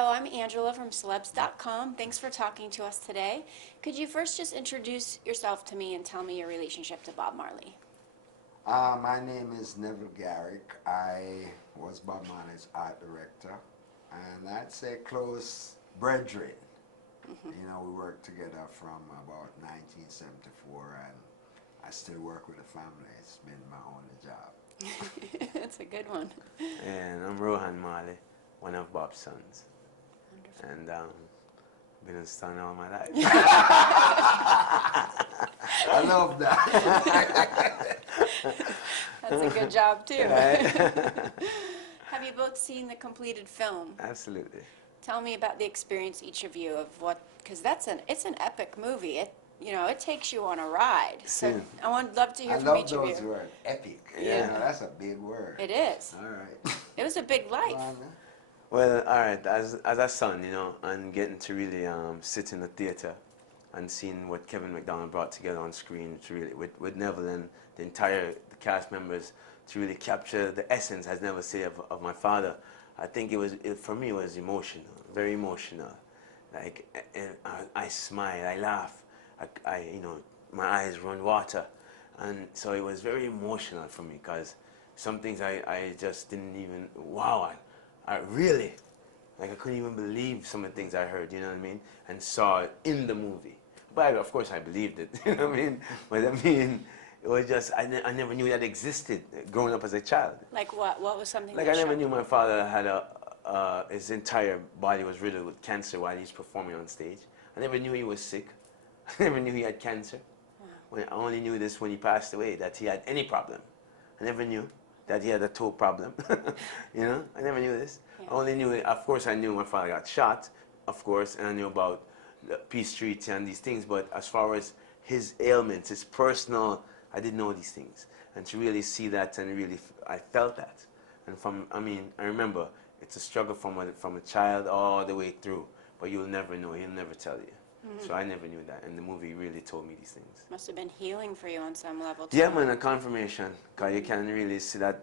Hello, I'm Angela from CELEBS.com. Thanks for talking to us today. Could you first just introduce yourself to me and tell me your relationship to Bob Marley? My name is Neville Garrick. I was Bob Marley's art director, and I'd say close brethren. You know, we worked together from about 1974, and I still work with the family. It's been my only job. That's a good one. And I'm Rohan Marley, one of Bob's sons. Wonderful. And been a son all my life. I love that. That's a good job too. Right? Have you both seen the completed film? Absolutely. Tell me about the experience, each of you, of what, because it's an epic movie. It takes you on a ride. So Yeah. I would love to hear I from love each of those you. words, epic. Yeah. You know, that's a big word. It is. All right. It was a big life. Well, all right, as a son, you know, and getting to really sit in the theater and seeing what Kevin Macdonald brought together on screen to really, with Neville and the entire cast members, to really capture the essence, as Neville said, of my father. I think for me, it was emotional, very emotional. Like, I smile, I laugh, you know, my eyes run water. And so it was very emotional for me, because some things I just didn't even, wow, I really, like I couldn't even believe some of the things I heard, you know what I mean? And saw it in the movie. But of course I believed it, you know what I mean? But I mean, it was just, I never knew that existed growing up as a child. Like what? What was something Like that I never shocked knew you? my father had his entire body was riddled with cancer while he's performing on stage. I never knew he was sick. I never knew he had cancer. I only knew this when he passed away, that he had any problem. I never knew that he had a toe problem. You know, I never knew this. Yeah. I only knew, of course I knew my father got shot, of course, and I knew about the Peace Treaty and these things, but as far as his ailments, his personal, I didn't know these things. And to really see that, and really, I felt that. And I remember, it's a struggle from a child all the way through, but you'll never know, he'll never tell you. So I never knew that, and the movie really told me these things. Must have been healing for you on some level too. Yeah, man, a confirmation, because you can really see that,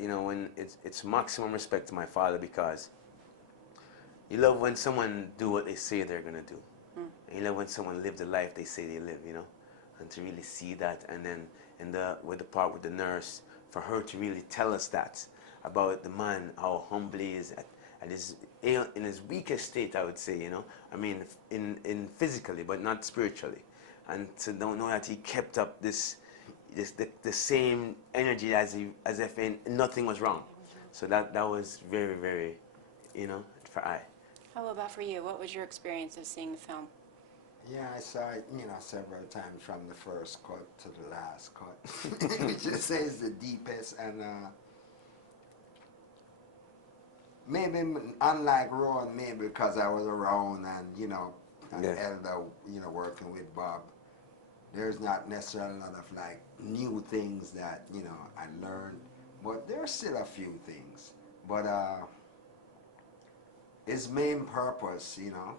you know, when it's maximum respect to my father, because you love when someone do what they say they're going to do. And you love when someone live the life they say they live, you know, and to really see that. And then with the part with the nurse, for her to really tell us that about the man, how humble he is in his weakest state, I would say, you know. I mean, in physically, but not spiritually. And to don't know that he kept up the same energy as if nothing was wrong. So that was very, very, you know, for I. How about for you? What was your experience of seeing the film? Yeah, I saw it, you know, several times from the first cut to the last cut. It just says the deepest, and maybe unlike Rohan, maybe because I was around and, you know, an elder, you know, working with Bob, there's not necessarily a lot of like new things that, you know, I learned, but there's still a few things. But his main purpose, you know,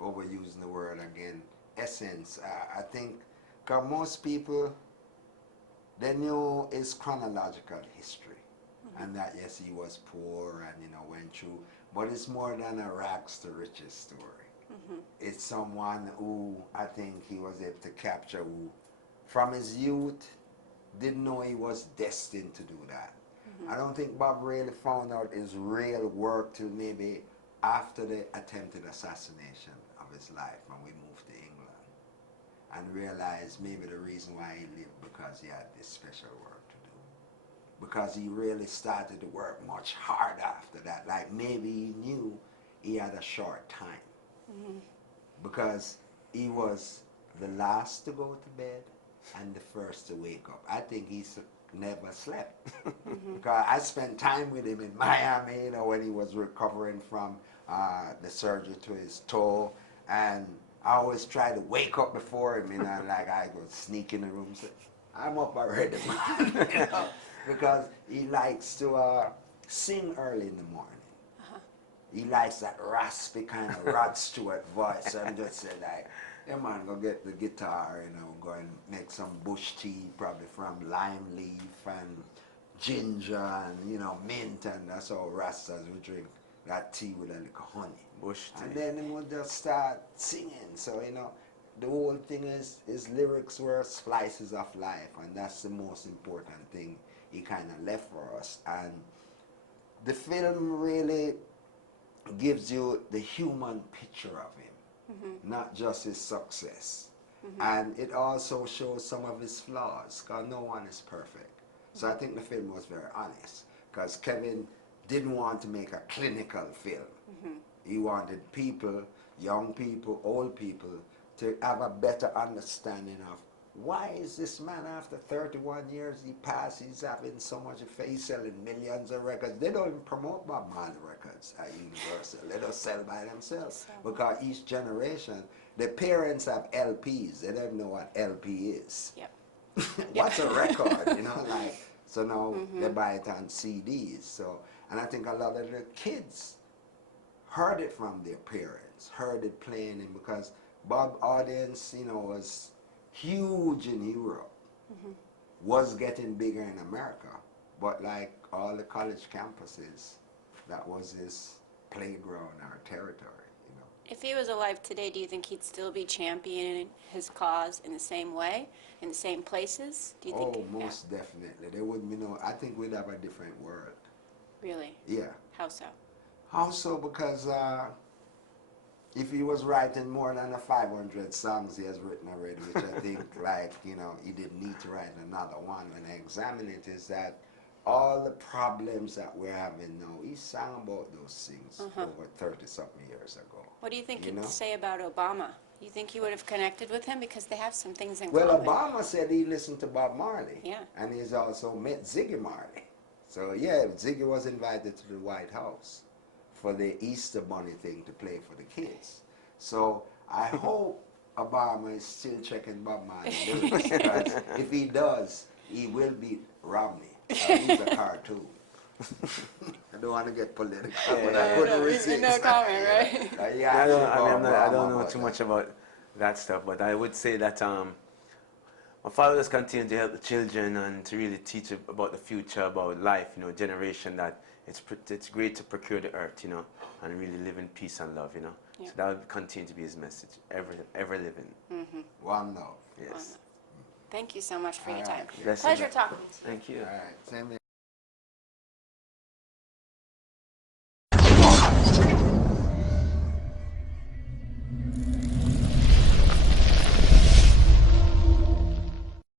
overusing the word again, essence, I think, because most people, they knew his chronological history. And that, yes, he was poor and, you know, went through, but it's more than a rags to riches story. It's someone who I think he was able to capture, who from his youth didn't know he was destined to do that. I don't think Bob really found out his real work till maybe after the attempted assassination of his life when we moved to England, and realized maybe the reason why he lived because he had this special work to do. Because he really started to work much harder after that. Like maybe he knew he had a short time. Because he was the last to go to bed and the first to wake up. I think he's never slept. Because I spent time with him in Miami, you know, when he was recovering from the surgery to his toe, and I always try to wake up before him, you know, like I go sneak in the room and say, I'm up already, man, you know, because he likes to sing early in the morning. He likes that raspy kind of Rod Stewart voice. I'm just saying like, yeah man, go get the guitar, you know, go and make some bush tea, probably from lime leaf and ginger and, you know, mint, and that's all Rastas we drink. got tea with a little honey. Bush tea. And then he would just start singing. So, you know, the whole thing is his lyrics were slices of life, and that's the most important thing he kind of left for us. And the film really gives you the human picture of him, not just his success. And it also shows some of his flaws, because no one is perfect. So I think the film was very honest, because Kevin didn't want to make a clinical film. He wanted people, young people, old people, to have a better understanding of why is this man after 31 years he passed, he's having so much, he's selling millions of records. They don't even promote Bob Marley records at Universal. They don't sell by themselves, because each generation, the parents have LPs. They don't even know what LP is. What's a record, you know, like, so now they buy it on CDs. So, and I think a lot of the kids heard it from their parents, heard it playing, and because Bob audience, you know, was huge in Europe, was getting bigger in America, but like all the college campuses, that was his playground or territory, you know. If he was alive today, do you think he'd still be championing his cause in the same way, in the same places? Do you think? Oh, most definitely. There wouldn't be no, I think we'd have a different world. Really? Yeah. How so? How so? Because if he was writing more than the 500 songs he has written already, which I think, like, you know, he didn't need to write another one. When I examine it, is that all the problems that we're having now, he sang about those things over 30-something years ago. What do you think You you'd know? say about Obama? You think he would have connected with him, because they have some things in Well, common? Obama said he listened to Bob Marley. Yeah. And he's also met Ziggy Marley. So, yeah, Ziggy was invited to the White House for the Easter Bunny thing to play for the kids. So I hope Obama is still checking Bob Marley lyrics, because if he does, he will beat Romney. He's a cartoon. I don't want to get political, but I couldn't resist. No comment, right? Yeah, I don't know too much about that stuff, but I would say that my father just continued to help the children and to really teach about the future, about life, you know, generation, that it's great to procure the earth, you know, and really live in peace and love, you know. Yeah. So that would continue to be his message, ever living. One love. Yes. Thank you so much for your All time. right. Bless Pleasure you. talking to you. Thank you. All right, same here.